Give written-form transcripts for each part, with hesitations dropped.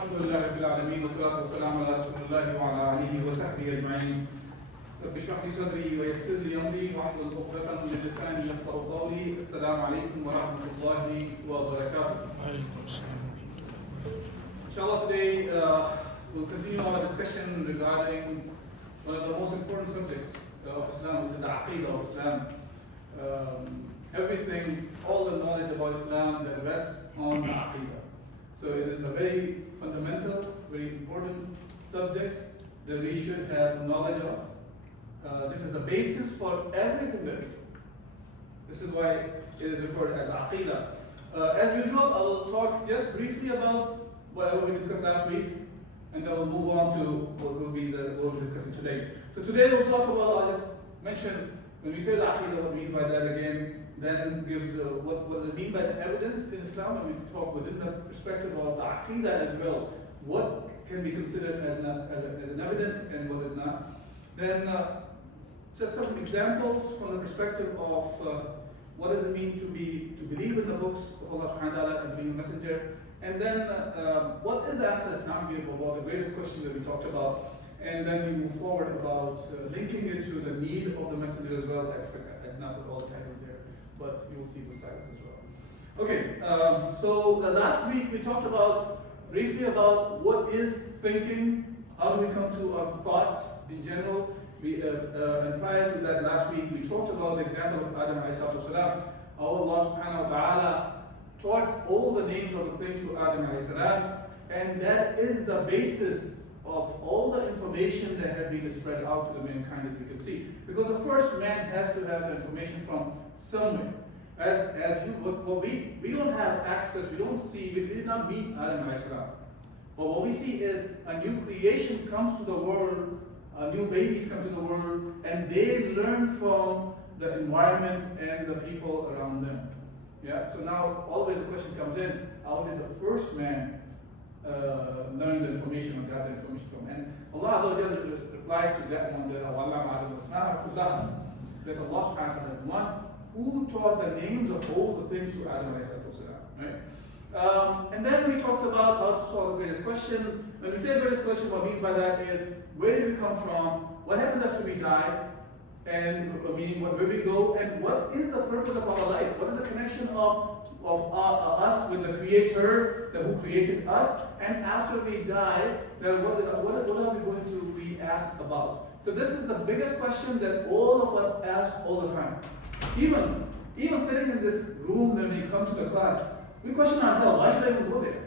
الحمد لله رب العالمين والصلاة والسلام على رسول الله وعلى آله وصحبه أجمعين. رب اشرح لي صدري ويسر لي أمري واحلل عقدة من لساني يفقهوا قولي. السلام عليكم ورحمة الله وبركاته. Inshallah, today we'll continue our discussion regarding one of the most important subjects of Islam, which is the Aqeedah of Islam. Everything, all the knowledge about Islam that rests on the Aqeedah. So it is a very fundamental, very important subject that we should have knowledge of. This is the basis for everything that we do. This is why it is referred as Aqeedah. As usual, I will talk just briefly about whatever we discussed last week, and then we'll move on to what we'll be discussing today. So today we'll talk about, I'll just mention, when we say the Aqeedah, what we mean by that again, then gives what does it mean by the evidence in Islam, and we talk within the perspective of the Aqeedah as well. What can be considered as an evidence and what is not. Then just some examples from the perspective of what does it mean to believe in the books of Allah subhanahu wa ta'ala and being a messenger. And then what is the answer Islam gave about the greatest question that we talked about. And then we move forward about linking it to the need of the messenger as well. I did not put all the titles there, but you will see those titles as well. Okay, so last week we talked briefly about what is thinking, how do we come to our thoughts in general. And prior to that, last week we talked about the example of Adam alayhi salam. How Allah subhanahu wa ta'ala taught all the names of the things to Adam alayhi salam, and that is the basis of all the information that had been spread out to the mankind, as we can see. Because the first man has to have the information from somewhere. We don't have access, we don't see, we did not meet Adam alayhi salam. But what we see is a new creation comes to the world, new babies come to the world, and they learn from the environment and the people around them. Yeah. So now always the question comes in: how did the first man learn the information or got the information from? And Allah Azza wa Jalla replied to that one that Allah subhanahu wa ta'ala is one who taught the names of all the things to Adam alayhi salam. Right? And then we talked about how to solve the greatest question. When we say the greatest question, what we mean by that is where did we come from? What happens after we die? And where we go? And what is the purpose of our life? What is the connection of us with the Creator, who created us? And after we die, then what are we going to be asked about? So this is the biggest question that all of us ask all the time. Even sitting in this room when we come to the class, we question ourselves, why should I even go there?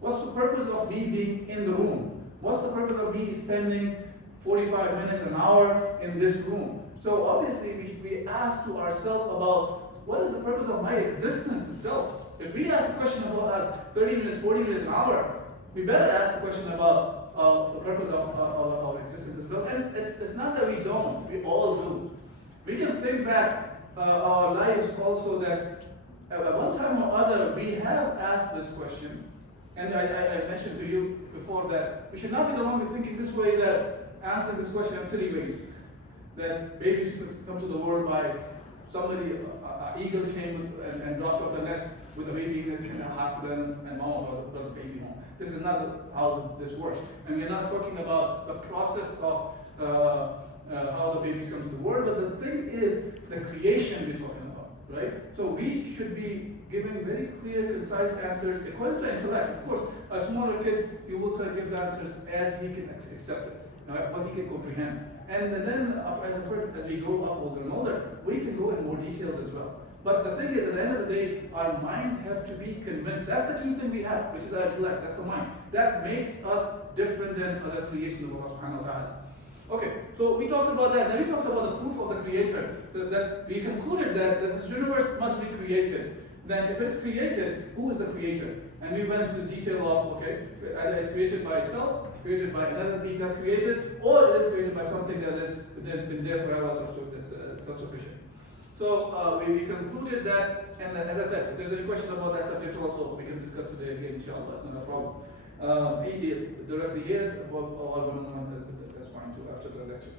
What's the purpose of me being in the room? What's the purpose of me spending 45 minutes, an hour in this room? So obviously we ask to ourselves about what is the purpose of my existence itself. If we ask the question about 30 minutes, 40 minutes, an hour, we better ask the question about the purpose of our existence as well. And it's not that we don't, we all do. We can think back our lives also that at one time or other we have asked this question. And I mentioned to you before that we should not be the one thinking this way, that answering this question in silly ways. That babies come to the world by somebody, an eagle came and dropped off the nest with a baby in the hospital and mom brought the baby home. This is not how this works. And we're not talking about the process of how the babies come to the world, but the thing is the creation we're talking about, right? So we should be giving very clear, concise answers according to intellect. Of course, a smaller kid, you will try to give the answers as he can accept it, what he can comprehend. And then as we grow up older and older, we can go in more details as well. But the thing is, at the end of the day, our minds have to be convinced. That's the key thing we have, which is our intellect, that's the mind. That makes us different than other creations of Allah subhanahu wa ta'ala. Okay, so we talked about that. Then we talked about the proof of the Creator. That we concluded that this universe must be created. Then if it's created, who is the Creator? And we went into detail of, either it's created by itself, created by another being that's created, or it is created by something that has been there forever, self-sufficient. So we concluded that, and as I said, if there's any question about that subject also, we can discuss today again, inshallah, it's not a problem. Directly here, or that's fine too, after the lecture.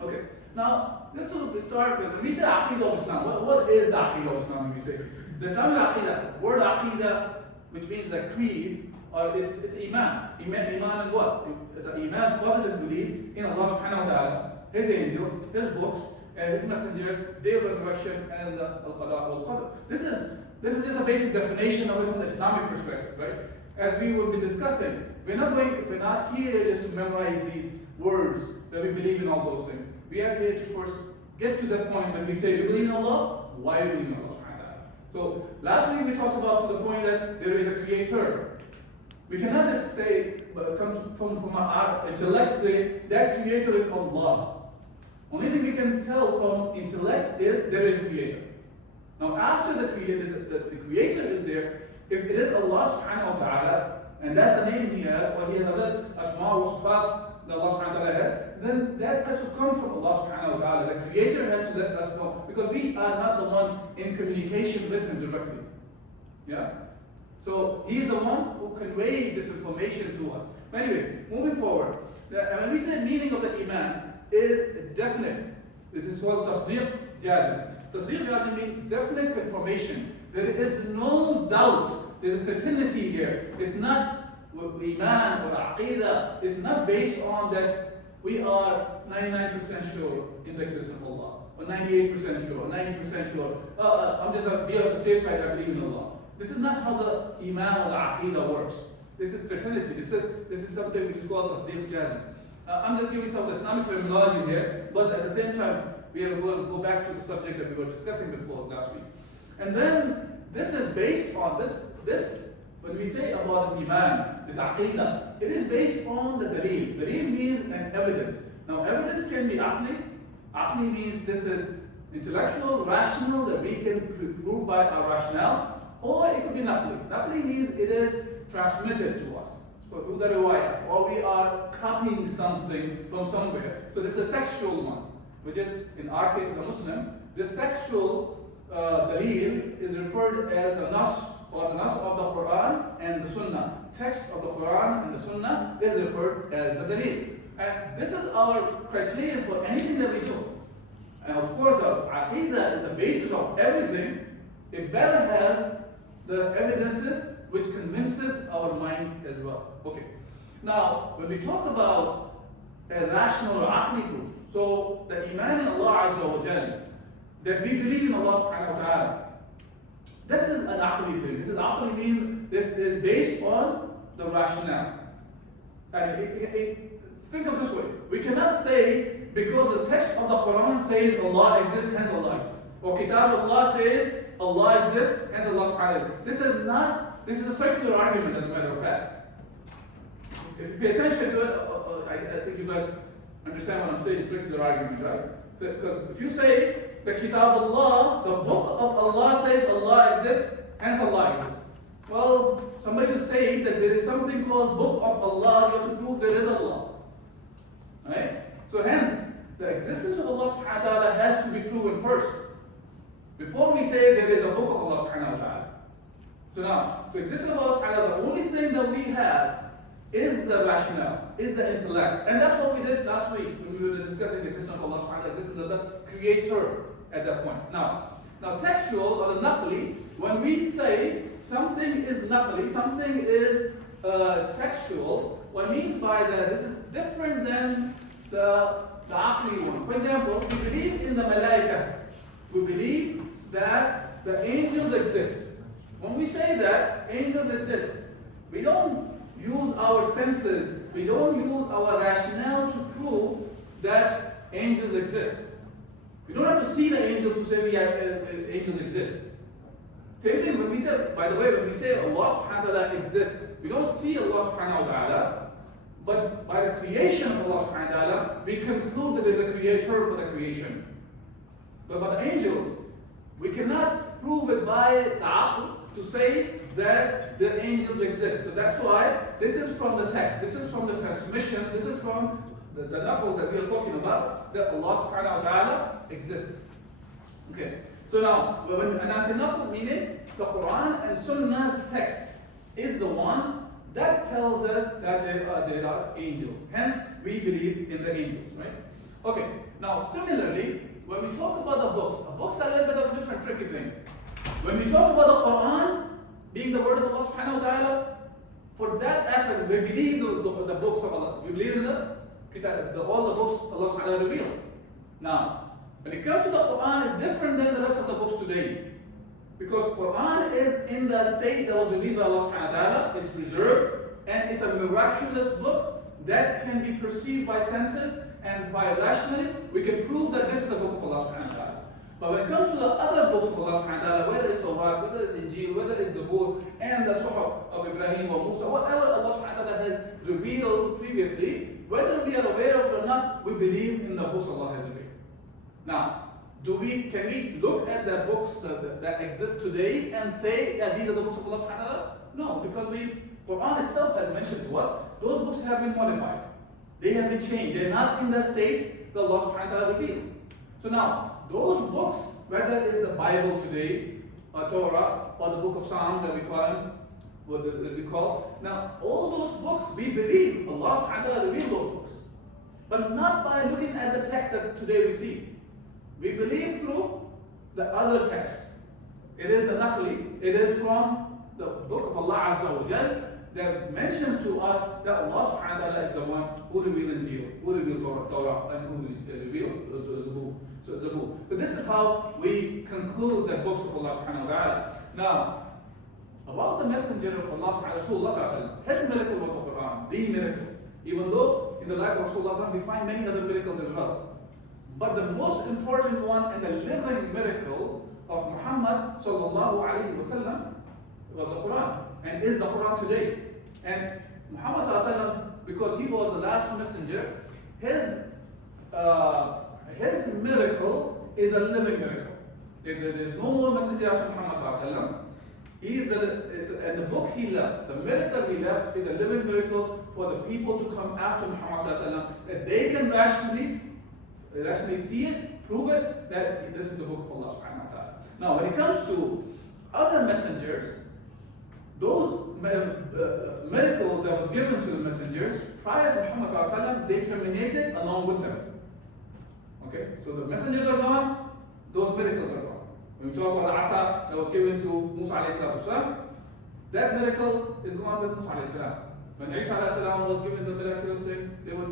Okay, now just to start with, when we say Aqeedah of Islam, what is the Aqeedah of Islam when we say? The Islamic Aqeedah, word Aqeedah, which means the creed, or it's iman. Iman and what? It's an iman, positive belief in Allah subhanahu wa ta'ala, His angels, His books, His messengers, Day of Resurrection, and Al-Qada wal-Qadr. This is just a basic definition of it from the Islamic perspective, right? As we will be discussing, we're not here just to memorize these words that we believe in all those things. We are here to first get to that point when we say we believe in Allah. Why do we believe in Allah subhanahu wa ta'ala? So last week we talked about to the point that there is a creator. We cannot just say, come from our intellect, say that creator is Allah. Only thing we can tell from intellect is there is a creator. Now after the creator is there, if it is Allah subhanahu wa ta'ala, and that's the name He has, or He has other asma wa sifat that Allah subhanahu wa ta'ala has, then that has to come from Allah subhanahu wa ta'ala. The creator has to let us know, because we are not the one in communication with Him directly. Yeah? So He is the one who conveys this information to us. But anyways, moving forward, when we say meaning of the iman is definite. This is called tasdeeq jazim. Tasdeeq jazim means definite confirmation. There is no doubt. There's a certainty here. It's not iman or aqeedah. It's not based on that we are 99% sure in the existence of Allah, or 98% sure, 90% sure. I'm just be on the safe side, I believe in Allah. This is not how the iman or the aqeedah works. This is certainty. This is something which is called tasdeeq jazim. I'm just giving some of the Islamic terminology here, but at the same time, we are going to go back to the subject that we were discussing before last week. And then this is based on this when we say about this iman, this aqeedah, it is based on the daleel. Daleel means an evidence. Now evidence can be aqli. Aqli means this is intellectual, rational, that we can prove by our rationale, or it could be naqli. Naqli means it is transmitted to us. So through the riwayah, or we are copying something from somewhere. So this is a textual one, which is, in our case as a Muslim, this textual daleel is referred as the nas, or the nas of the Quran and the Sunnah. Text of the Quran and the Sunnah is referred as the daleel. And this is our criterion for anything that we do. And of course, the aqeedah is the basis of everything. It better has the evidences which convinces our mind as well. Okay. Now, when we talk about a rational or aqli proof, so the iman in Allah Azza wa Jal, that we believe in Allah subhanahu wa ta'ala, this is an aqli thing. This is aqli means this is based on the rationale. And think of this way. We cannot say because the text of the Quran says Allah exists, hence Allah exists. Or Kitab Allah says Allah exists, hence Allah subhanahu wa ta'ala. This is a circular argument, as a matter of fact. If you pay attention to it, I think you guys understand what I'm saying, circular argument, right? Because if you say the Kitab Allah, the book of Allah says Allah exists, hence Allah exists. Well, somebody will say that there is something called book of Allah, you have to prove there is Allah. Right? So hence, the existence of Allah subhanahu wa ta'ala has to be proven first. Before we say there is a book of Allah subhanahu wa ta'ala. So now, to exist in Allah subhanahu wa ta'ala, the only thing that we have is the rationale, is the intellect. And that's what we did last week when we were discussing the existence of Allah subhanahu wa ta'ala, the existence of the creator at that point. Now textual or the naqli, when we say something is naqli, something is textual, what I mean by that, this is different than the aqli one. For example, we believe in the malaika. We believe that the angels exist. When we say that angels exist, we don't use our senses, we don't use our rationale to prove that angels exist. We don't have to see the angels to say angels exist. Same thing when we say, by the way, when we say Allah subhanahu wa ta'ala exists, we don't see Allah subhanahu wa ta'ala, but by the creation of Allah subhanahu wa ta'ala, we conclude that there is a creator for the creation. But by the angels, we cannot prove it by the aql to say that the angels exist. So that's why this is from the text, this is from the transmission, this is from the naql that we are talking about, that Allah subhanahu wa ta'ala exists. Okay. So now, when naql meaning the Quran and Sunnah's text is the one that tells us that there are angels. Hence, we believe in the angels, right? Okay. Now, similarly, when we talk about the books are a little bit of a different tricky thing. When we talk about the Quran being the word of Allah subhanahu wa ta'ala, for that aspect, we believe the books of Allah. We believe in all the books Allah subhanahu wa ta'ala revealed. Now, when it comes to the Quran, it's different than the rest of the books today. Because Quran is in the state that was revealed by Allah subhanahu wa ta'ala, it's preserved, and it's a miraculous book that can be perceived by senses and by rationally. We can prove that this is the book of Allah subhanahu wa ta'ala. But when it comes to the other books of Allah subhanahu wa ta'ala, whether it's Tawrat, whether it's Injil, whether it's Zabur, and the Suhuf of Ibrahim or Musa, whatever Allah subhanahu wa ta'ala has revealed previously, whether we are aware of it or not, we believe in the books Allah has revealed. Now, can we look at the books that exist today and say that these are the books of Allah subhanahu wa ta'ala? No, because Quran itself has mentioned to us, those books have been modified. They have been changed. They're not in the state that Allah subhanahu wa ta'ala revealed. So now, those books, whether it is the Bible today, or Torah, or the book of Psalms that we call, now all those books, we believe Allah subhanahu wa ta'ala revealed those books. But not by looking at the text that today we see. We believe through the other text. It is the naqli, it is from the book of Allah Azza wa Jal that mentions to us that Allah subhanahu wa ta'ala is the one who revealed Injil, who revealed Torah, and who revealed Zabur. So this is how we conclude the books of Allah subhanahu wa ta'ala. Now, about the messenger of Allah subhanahu wa ta'ala, his miracle was the Quran, the miracle. Even though in the life of Rasulullah we find many other miracles as well. But the most important one and the living miracle of Muhammad sallallahu alayhi wa sallam was the Quran, and is the Quran today. And Muhammad sallallahu alayhi wa sallam, because he was the last messenger, his miracle is a living miracle. There's no more messenger after Muhammad sallallahu alayhi wa sallam. And the book he left, the miracle he left, is a living miracle for the people to come after Muhammad sallallahu alayhi wa sallam, that they can rationally see it, prove it, that this is the book of Allah subhanahu wa ta'ala. Now, when it comes to other messengers, those miracles that was given to the messengers prior to Muhammad sallallahu alaihi wasallam, they terminated along with them. Okay, so the messengers are gone, those miracles are gone. When we talk about Asa that was given to Musa alayhi salam, that miracle is gone with Musa alayhi salam. When Isa alayhi salam was given the miraculous things, they were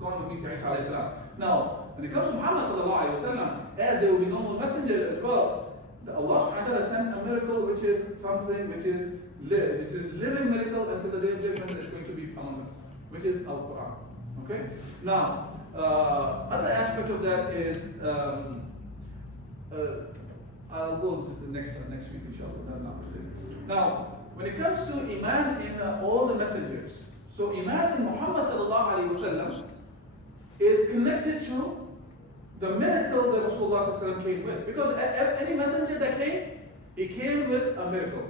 gone to meet Isa alayhi salam. Now, when it comes to Muhammad sallallahu alaihi wasallam, as there will be no more messenger as well, Allah subhanahu wa ta'ala sent a miracle which is something which is living miracle until the day of judgment that is going to be among us, which is Al-Quran. Okay? Now, other aspect of that is, I'll go to the next week inshallah, not today. Now, when it comes to Iman in all the messengers, so Iman in Muhammad sallallahu alaihi wasallam is connected to the miracle that Rasulullah came with. Because any messenger that came, he came with a miracle.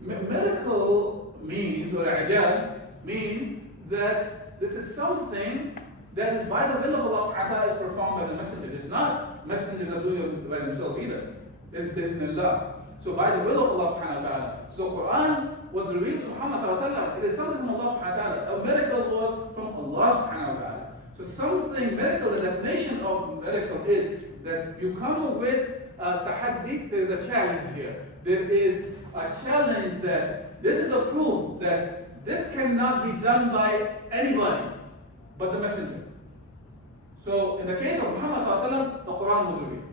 Miracle means, or ijaz, means that this is something that is by the will of Allah subhanahu wa ta'ala is performed by the messenger. It's not messengers are doing it by themselves either. It's bi'idhnillah. So by the will of Allah subhanahu wa ta'ala. So the Quran was revealed to Muhammad sallallahu alaihi wasallam. It is something from Allah subhanahu wa ta'ala. A miracle was from Allah subhanahu wa ta'ala. So something miracle, the definition of miracle is that you come with a tahaddi, there is a challenge here. There is a challenge that this is a proof that this cannot be done by anybody but the messenger. So in the case of Muhammad sallallahu alaihi wasallam, the Quran was revealed.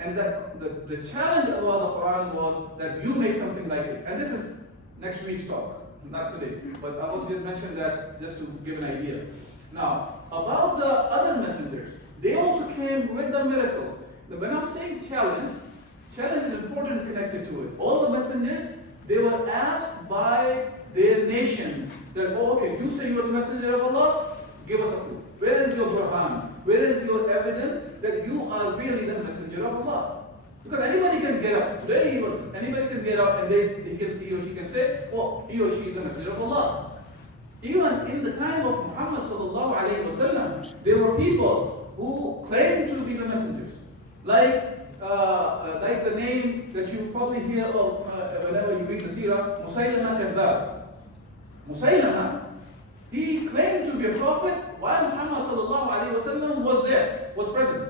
And that the challenge about the Quran was that you make something like it. And this is next week's talk, not today. But I want to just mention that just to give an idea. Now, about the other messengers, they also came with the miracles. When I'm saying challenge is important connected to it. All the messengers, they were asked by their nations that, oh, okay, you say you're the messenger of Allah, give us a proof. Where is your Quran? Where is your evidence that you are really the messenger of Allah? Because anybody can get up. Today, anybody can get up and he or she can say, oh, he or she is a messenger of Allah. Even in the time of Muhammad sallallahu alayhi wa sallam, there were people who claimed to be the messengers. Like the name that you probably hear of whenever you read the seerah, Musaylama Kadhab. Musaylama, he claimed to be a prophet while Muhammad sallallahu alayhi wa sallam was present.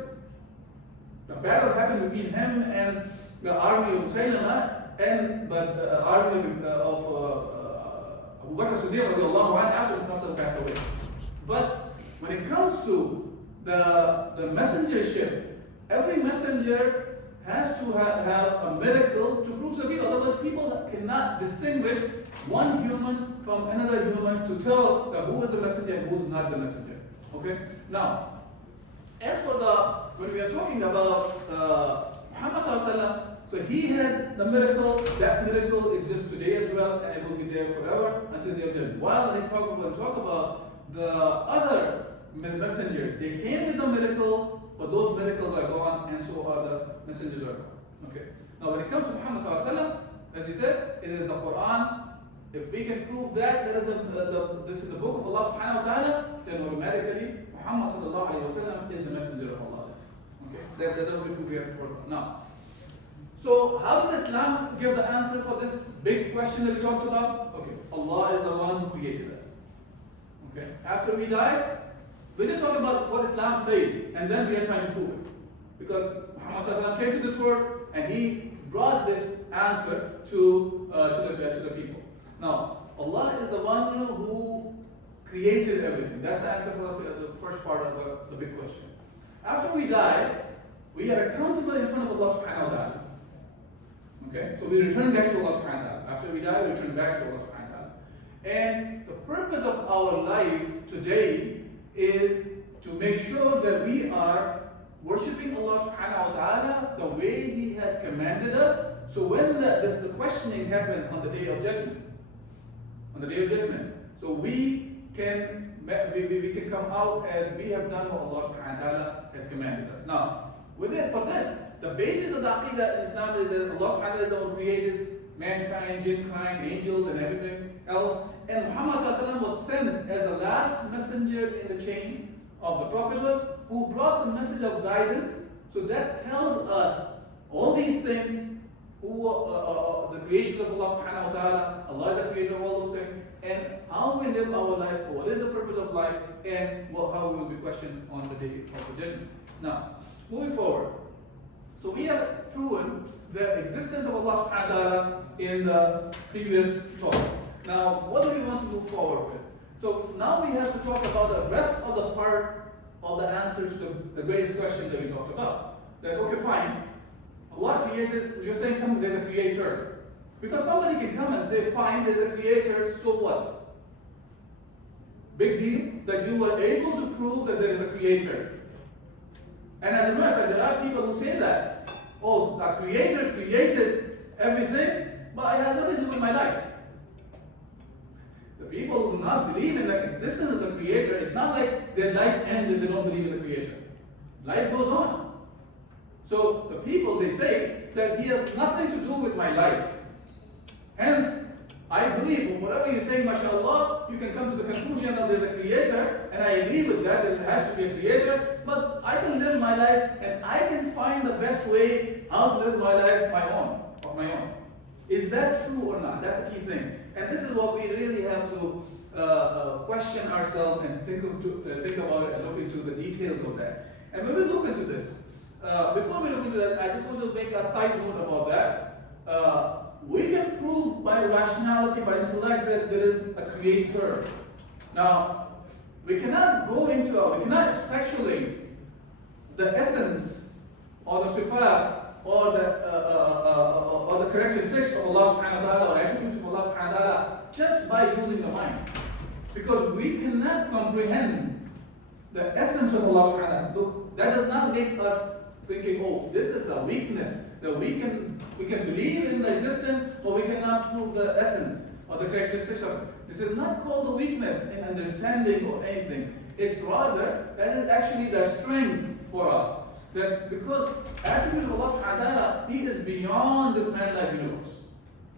The battle happened between him and the army of Musaylama, but the army of Abu Abu Bakr Siddiq radiallahu anhu after the Prophet passed away. But when it comes to the messengership, every messenger has to have a miracle to prove to the people. Otherwise, people cannot distinguish one human from another human to tell who is the messenger and who is not the messenger. Okay? Now, as for when we are talking about Muhammad sallallahu alaihi wasallam, so he had the miracle. That miracle exists today as well, and it will be there forever until the end. While they talk about the other messengers, they came with the miracles, but those miracles are gone, and so are the messengers are gone. Okay. Now, when it comes to Muhammad sallallahu alaihi wasallam, as he said, it is the Quran. If we can prove that this is the book of Allah subhanahu wa ta'ala, then automatically Muhammad sallallahu alaihi wasallam is the messenger of Allah. Okay. That's what we have to work on. Now, so how did Islam give the answer for this big question that we talked about? Okay, Allah is the one who created us. Okay. After we die, we're just talking about what Islam says, and then we are trying to prove it. Because Muhammad sallallahu alaihi wasallam came to this world, and he brought this answer to the people. Now, Allah is the one who created everything. That's the answer for the first part of the big question. After we die, we are accountable in front of Allah subhanahu wa ta'ala. Okay? So we return back to Allah subhanahu wa ta'ala. After we die, we return back to Allah subhanahu wa ta'ala. And the purpose of our life today is to make sure that we are worshipping Allah subhanahu wa ta'ala the way He has commanded us. So when the questioning happens on the day of judgment, so we can come out as we have done what Allah subhanahu wa ta'ala has commanded us. Now, for this, the basis of the Aqeedah in Islam is that Allah subhanahu wa ta'ala is the one who created mankind, jinnkind, angels, and everything else. And Muhammad sallallahu alaihi wasallam was sent as the last messenger in the chain of the prophethood who brought the message of guidance. So that tells us all these things, the creation of Allah subhanahu wa ta'ala, Allah is the creator of all those things, and how we live our life, what is the purpose of life, and how we will be questioned on the day of the judgment. Now, moving forward. So we have proven the existence of Allah subhanahu wa ta'ala in the previous talk. Now, what do we want to move forward with? So now we have to talk about the rest of the part of the answers to the greatest question that we talked about. That, okay, fine, Allah created, you're saying there's a creator. Because somebody can come and say, fine, there's a creator, so what? Big deal that you were able to prove that there is a creator. And as a matter of fact, there are people who say that, oh, a creator created everything, but it has nothing to do with my life. The people who do not believe in the existence of the creator, it's not like their life ends if they don't believe in the creator. Life goes on. So the people, they say that he has nothing to do with my life. Hence, I believe whatever you say, mashallah, you can come to the conclusion that there's a creator, and I agree with that, there has to be a creator, but I can live my life and I can find the best way how to live my life of my own. Is that true or not? That's the key thing. And this is what we really have to question ourselves and think about it and look into the details of that. And when we look into this, before we look into that, I just want to make a side note about that. We can prove by rationality, by intellect, that there is a creator. Now, we cannot we cannot speculate the essence or the sifat or the characteristics of Allah subhanahu wa ta'ala or attributes of Allah subhanahu wa ta'ala just by using the mind. Because we cannot comprehend the essence of Allah subhanahu wa ta'ala. That does not make us thinking, oh, this is a weakness, that we can believe in the existence, but we cannot prove the essence or the characteristics of it. This is not called a weakness in understanding or anything. It's rather, that is actually the strength for us. That because attributes of Allah subhanahu wa ta'ala, He is beyond this man-like universe.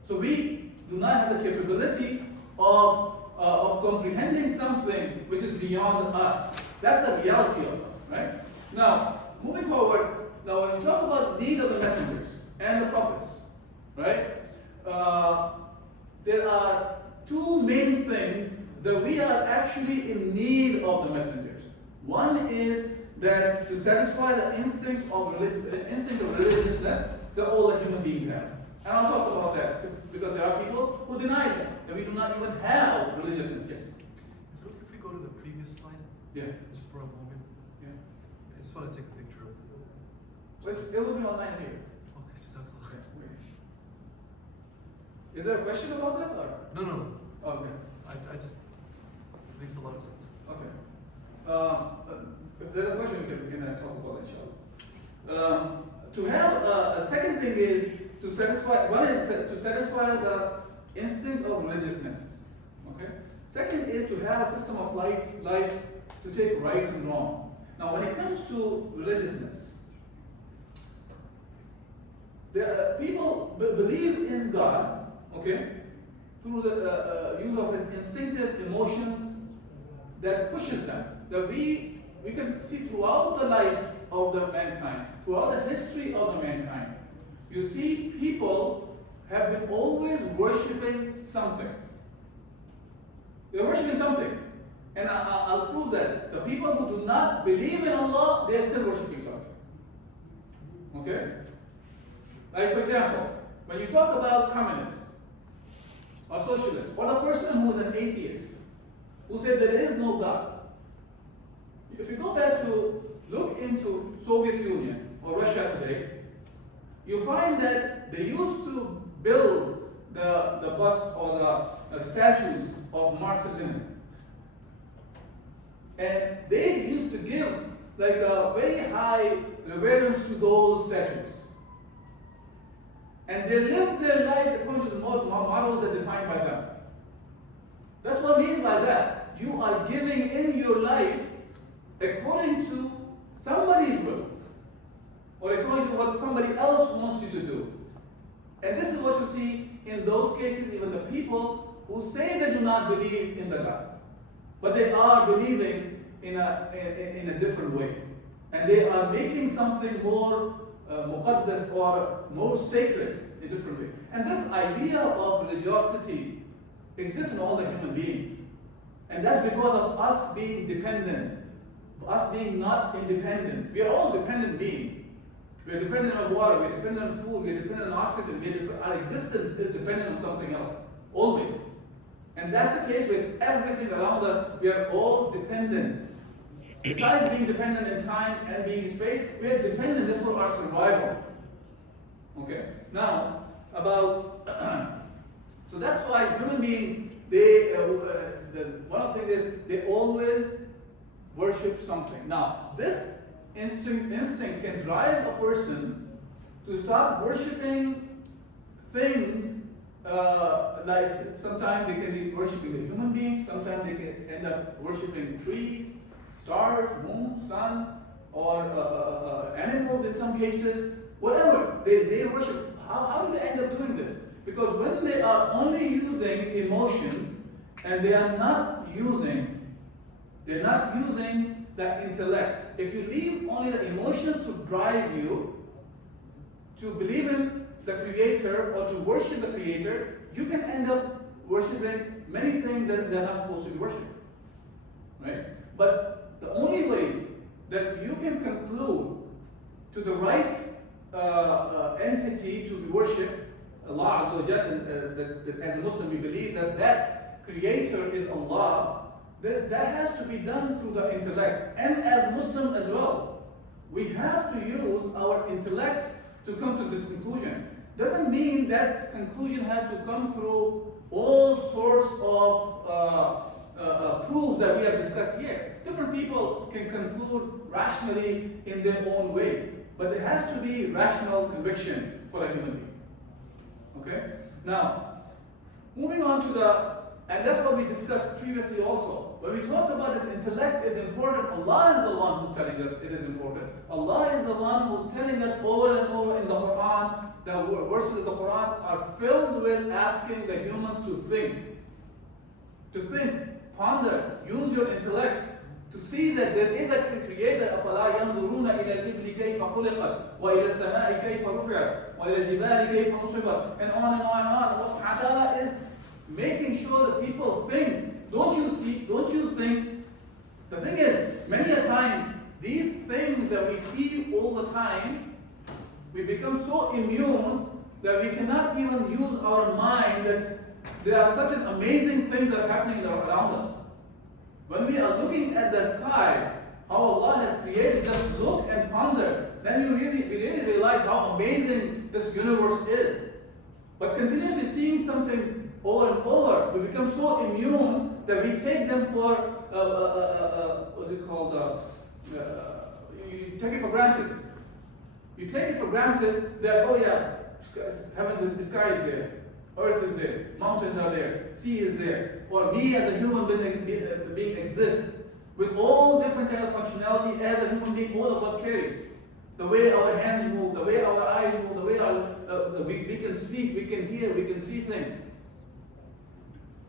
So we do not have the capability of comprehending something which is beyond us. That's the reality of us, right? Now, moving forward, now when we talk about the need of the messengers and the prophets, right? There are two main things that we are actually in need of the messengers. One is that to satisfy the instinct of religiousness that all the human beings have. And I'll talk about that because there are people who deny that. and we do not even have religiousness. Yes? Is it okay if we go to the previous slide? Yeah. Just for a moment. Yeah. I just want to take a picture of it. It will be online anyways. Okay, just have to look. Is there a question about that or? No. Okay. I just, it makes a lot of sense. Okay. If there's a question, we can talk about it, inshallah. To have a second thing is to satisfy. One is to satisfy the instinct of religiousness. Okay. Second is to have a system of life to take right and wrong. Now, when it comes to religiousness, people believe in God, okay, through the use of his instinctive emotions that pushes them. That we can see throughout the life of the mankind, throughout the history of the mankind, you see people have been always worshipping something. They're worshipping something. And I'll prove that. The people who do not believe in Allah, they're still worshipping something. Okay? Like for example, when you talk about communists, or socialists, or a person who is an atheist, who said there is no God. If you go back to look into Soviet Union or Russia today, you find that they used to build the bust or the statues of Marx and Lenin. And they used to give like a very high reverence to those statues. And they lived their life according to the models that are defined by them. That's what it means by that. You are giving in your life according to somebody's will, or according to what somebody else wants you to do. And this is what you see in those cases, even the people who say they do not believe in the God, but they are believing in a different way. And they are making something more muqaddas or more sacred in a different way. And this idea of religiosity exists in all the human beings. And that's because of us being dependent, us being not independent. We are all dependent beings. We are dependent on water, we are dependent on food, we are dependent on oxygen, our existence is dependent on something else, always. And that's the case with everything around us. We are all dependent. Besides being dependent in time and being in space, we are dependent just for our survival. Okay. Now, about so that's why human beings, one of the things is they always worship something. Now, this instinct can drive a person to start worshiping things. Like sometimes they can be worshiping the human beings, sometimes they can end up worshiping trees, stars, moon, sun, or animals in some cases. Whatever, they worship. How do they end up doing this? Because when they are only using emotions and they are not using that intellect. If you leave only the emotions to drive you to believe in the Creator or to worship the Creator, you can end up worshiping many things that they're not supposed to be worshipped. Right? But the only way that you can conclude to the right entity to be worshipped, Allah Azza wa Jalla, that as a Muslim we believe that Creator is Allah, that has to be done through the intellect. And as Muslim as well, we have to use our intellect to come to this conclusion. Doesn't mean that conclusion has to come through all sorts of proofs that we have discussed here. Different people can conclude rationally in their own way, but there has to be rational conviction for a human being. Okay? Now, moving on to and that's what we discussed previously also. When we talk about this intellect is important, Allah is the one who's telling us it is important. Allah is the one who's telling us over and over in the Quran, the verses of the Quran are filled with asking the humans to think, ponder, use your intellect to see that there is a Creator. أَفَلَا يَنْظُرُونَ إِلَى الْإِبْلِ كَيْفَ خُلِقَتْ وَإِلَى السَّمَاءِ كَيْفَ رُفِعَتْ وَإِلَى الْجِبَالِ كَيْفَ نُصِبَتْ, and on and on and on. Allah subhanahu wa ta'ala is making sure that people think. Don't you think? The thing is, many a time, these things that we see all the time, we become so immune that we cannot even use our mind that there are such an amazing things that are happening around us. When we are looking at the sky, how Allah has created, just look and ponder, then you really realize how amazing this universe is. But continuously seeing something over and over, we become so immune that we take them for, what's it called, you take it for granted. You take it for granted that, oh yeah, heaven, the sky is there, earth is there, mountains are there, sea is there, or me as a human being exists with all different kinds of functionality as a human being, all of us carry. The way our hands move, the way our eyes move, the way we can speak, we can hear, we can see things.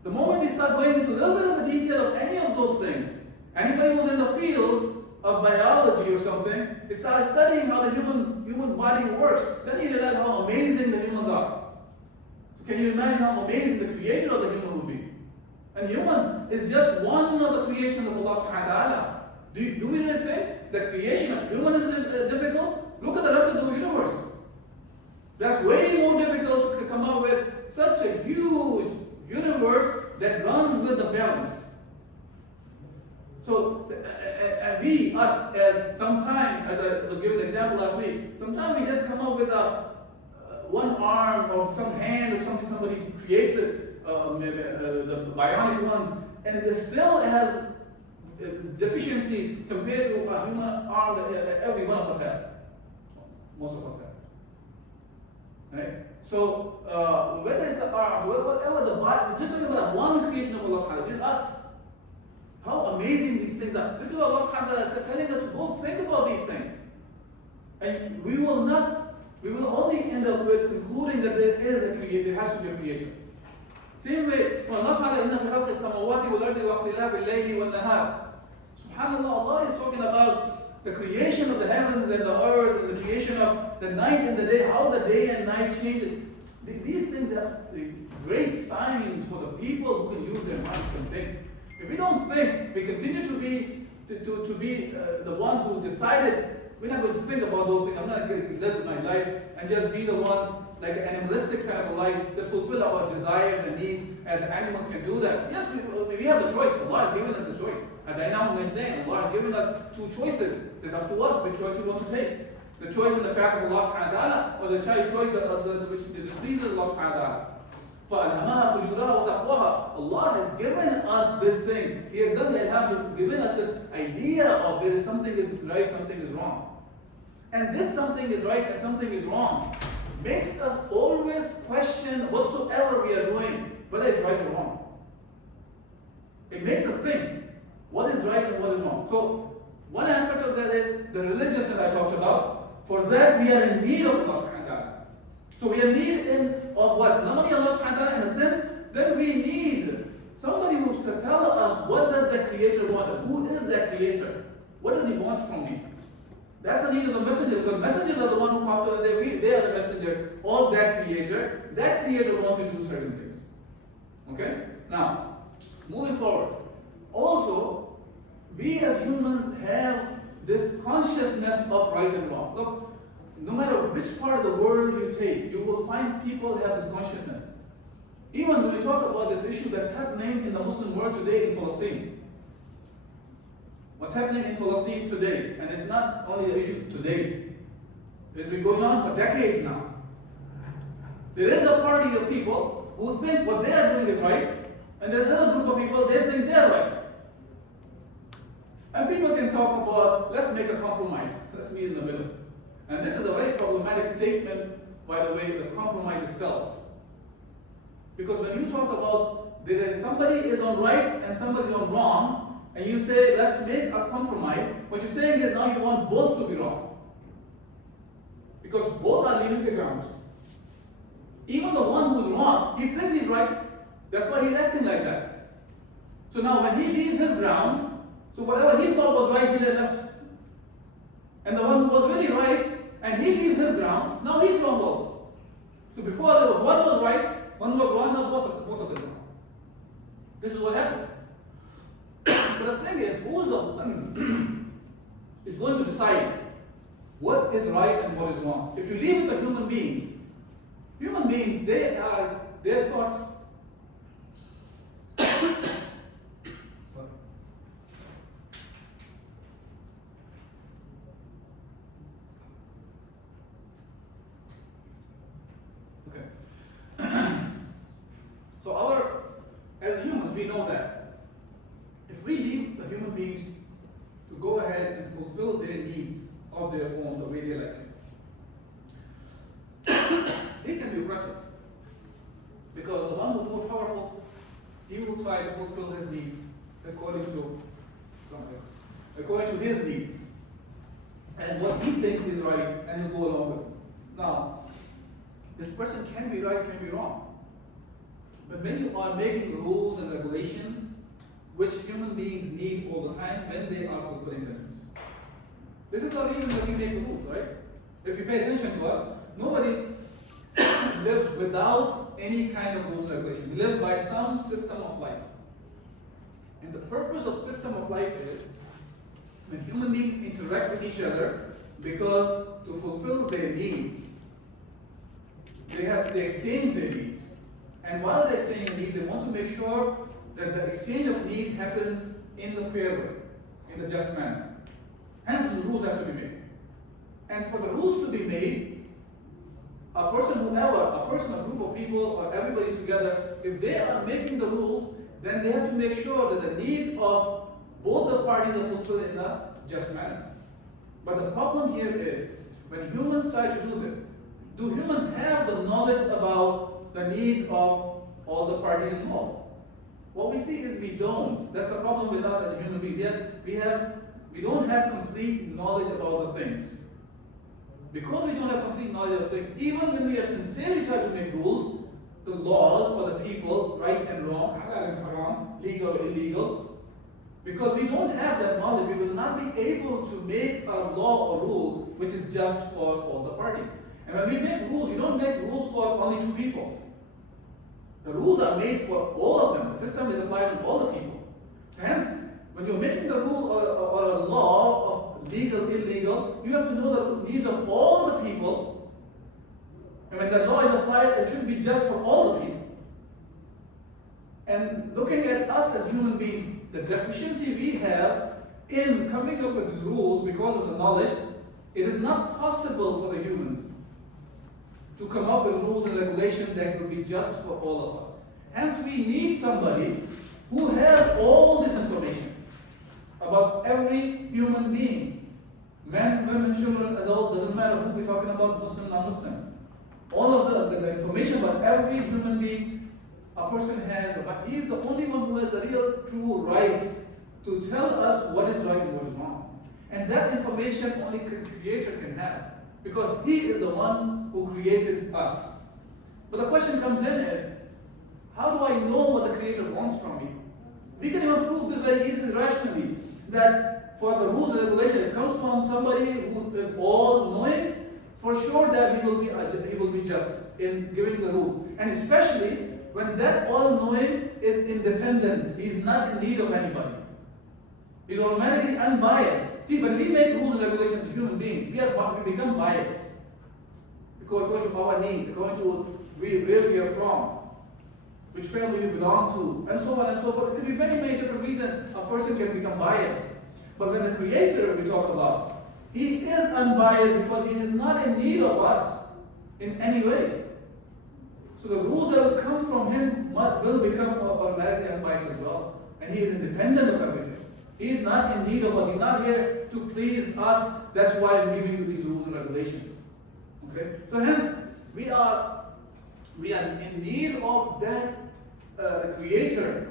The moment we start going into a little bit of a detail of any of those things, anybody who's in the field of biology or something, they start studying how the human body works, then you realize how amazing the humans are. So can you imagine how amazing the creator of the human would be? And humans is just one of the creations of Allah subhanahu wa ta'ala. Do we really think the creation of humans is difficult? Look at the rest of the universe. That's way more difficult to come up with such a huge universe that runs with the balance. So, us, as sometimes, as I was giving the example last week, sometimes we just come up with one arm or some hand or something, somebody creates it, maybe the bionic ones, and it still has deficiencies compared to a human arm that every one of us have. Most of us have. Right? So, whether it's the arms, whatever the body, just look at one creation of Allah subhanahu wa ta'ala, us. How amazing these things are. This is what Allah subhanahu wa ta'ala is telling us to go think about these things. And we will only end up with concluding that there is a creator, there has to be a creator. Same way, when Allah subhanahu wa ta'ala subhanAllah, Allah is talking about the creation of the heavens and the earth and the creation of the night and the day, how the day and night changes. These things are great signs for the people who can use their minds and think. If we don't think, we continue to be the ones who decided, we're not going to think about those things. I'm not going to live my life and just be the one, like an animalistic kind of a life, that fulfill our desires and needs as animals can do that. Yes, we have the choice. Allah has given us the choice. Allah has given us two choices. It's up to us which choice we want to take. The choice in the path of Allah subhanahu wa ta'ala, or the choice which displeases Allah subhanahu wa ta'ala. فَأَلْهَمَهَا فُجُورَهَا وَتَقْوَاهَا. Allah has given us this thing. He has done the ilham, given us this idea of there is something is right, something is wrong. And this something is right and something is wrong makes us always question whatsoever we are doing, whether it's right or wrong. It makes us think what is right and what is wrong. So one aspect of that is the religious that I talked about. For that we are in need of Allah subhanahu wa ta'ala. So we are in need of what? Not only Allah subhanahu wa ta'ala in a sense, then we need somebody who to tell us what does the creator want. Who is that creator? What does he want from me? That's the need of the messenger, because messengers are the one who come to us. They are the messenger of that creator. That creator wants to do certain things. Okay? Now, moving forward. Also, we as humans have this consciousness of right and wrong. Look, no matter which part of the world you take, you will find people have this consciousness. Even when we talk about this issue that's happening in the Muslim world today in Palestine. What's happening in Palestine today, and it's not only the issue today, it's been going on for decades now. There is a party of people who think what they are doing is right, and there's another group of people, they think they're right. And people can talk about, let's make a compromise, let's meet in the middle. And this is a very problematic statement, by the way, the compromise itself. Because when you talk about there is somebody is on right and somebody is on wrong, and you say, let's make a compromise, what you're saying is now you want both to be wrong. Because both are leaving the grounds. Even the one who's wrong, he thinks he's right, that's why he's acting like that. So now when he leaves his ground, so whatever he thought was right, he then left. And the one who was really right, and he leaves his ground, now he's wrong also. So before there was one was right, one was wrong, now both of them wrong. This is what happens. But the thing is, who's the one is going to decide what is right and what is wrong? If you leave it to human beings, their thoughts know that if we leave the human beings to go ahead and fulfill their needs of their own the way they like it, they can be oppressive. Because the one who's more powerful, he will try to fulfill his needs according to something, according to his needs. And what he thinks is right, and he'll go along with it. Now, this person can be right, can be wrong. But when you are making rules and regulations, which human beings need all the time when they are fulfilling their needs. This is the reason that we make rules, right? If you pay attention to us, nobody lives without any kind of rules and regulation. We live by some system of life. And the purpose of system of life is when human beings interact with each other, because to fulfill their needs, they exchange their needs. And while they exchange needs, they want to make sure that the exchange of needs happens in the fair way, in the just manner. Hence, the rules have to be made. And for the rules to be made, a group of people, or everybody together, if they are making the rules, then they have to make sure that the needs of both the parties are fulfilled in a just manner. But the problem here is, when humans try to do this, do humans have the knowledge about the needs of all the parties involved? What we see is we don't. That's the problem with us as a human being. We don't have complete knowledge about the things. Because we don't have complete knowledge of things, even when we are sincerely trying to make rules, the laws for the people, right and wrong, halal and haram, legal or illegal, because we don't have that knowledge, we will not be able to make a law or rule which is just for all the parties. And when we make rules, you don't make rules for only two people. The rules are made for all of them. The system is applied to all the people. So hence, when you're making the rule or a law of legal, illegal, you have to know the needs of all the people. And when the law is applied, it should be just for all the people. And looking at us as human beings, the deficiency we have in coming up with these rules because of the knowledge, it is not possible for the humans to come up with rules and regulations that will be just for all of us. Hence, we need somebody who has all this information about every human being. Men, women, children, adults, doesn't matter who we're talking about, Muslim, non-Muslim. All of the information about every human being a person has, but he is the only one who has the real, true right to tell us what is right and what is wrong. And that information only the Creator can have, because He is the one who created us. But the question comes in is, how do I know what the Creator wants from me? We can even prove this very easily, rationally, that for the rules and regulations, it comes from somebody who is all-knowing, for sure that he will be just in giving the rules. And especially when that all-knowing is independent, he is not in need of anybody. He is automatically unbiased. See, when we make rules and regulations as human beings, we become biased. According to our needs, according to where we are from, which family we belong to, and so on and so forth. There could be many, many different reasons a person can become biased. But when the Creator we talk about, He is unbiased because He is not in need of us in any way. So the rules that will come from Him will become automatically unbiased as well. And He is independent of everything. He is not in need of us. He's not here to please us. That's why I'm giving you these rules and regulations. Okay? So hence, we are in need of that Creator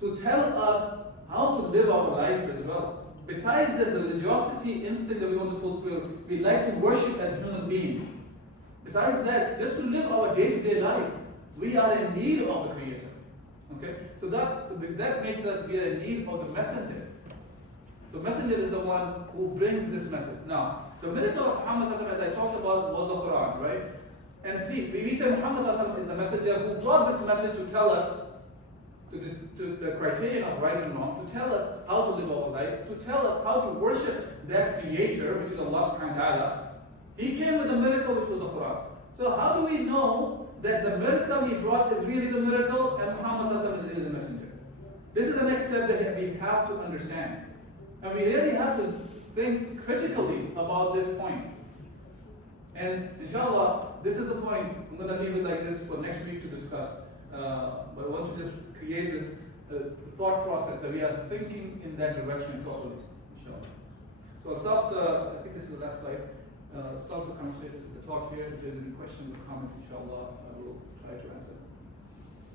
to tell us how to live our life as well. Besides this religiosity instinct that we want to fulfill, we like to worship as human beings. Besides that, just to live our day-to-day life, we are in need of the Creator. Okay? So that makes us be in need of the messenger. The messenger is the one who brings this message. Now, the miracle of Muhammad, as I talked about, was the Quran, right? And see, we say Muhammad is the messenger who brought this message to tell us to the criterion of right and wrong, to tell us how to live our life, to tell us how to worship that Creator, which is Allah subhanahu wa ta'ala. He came with the miracle, which was the Quran. So how do we know that the miracle he brought is really the miracle and Muhammad is really the messenger? This is the next step that we have to understand. And we really have to think critically about this point. And inshallah, this is the point. I'm going to leave it like this for next week to discuss. But I want to just create this thought process, that we are thinking in that direction properly, inshallah. So I'll stop I think this is the last slide. Stop the conversation, the talk here. If there's any questions or comments, inshallah, I will try to answer.